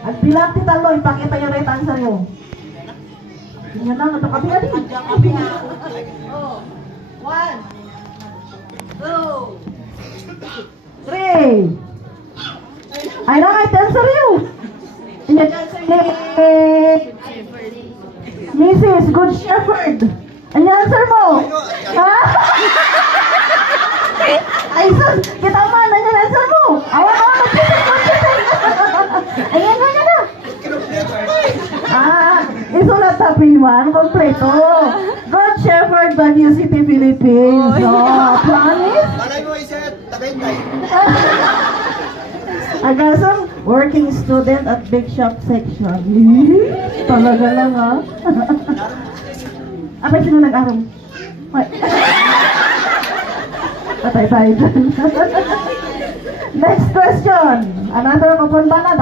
At bilang titalo, ipakita yung right answer nyo. Tingnan na, natakabi na din. Oh. 1, 2, 3. Ay na, right answer nyo. Mrs. Good Shepherd. Ano yung answer mo? Ha? Ay, sus, kita man, ano yung answer mo? Awan, mag-check. Ayan na. Isulat sa P1, kompleto. Good Shepherd, Baguio City, Philippines. Promise? Malay mo iset, tabentay. Agasang working student at big shop section. Talaga lang, ha? Abay, sino nag-aram? Patay tayo dyan. Next question. Another kapunta na,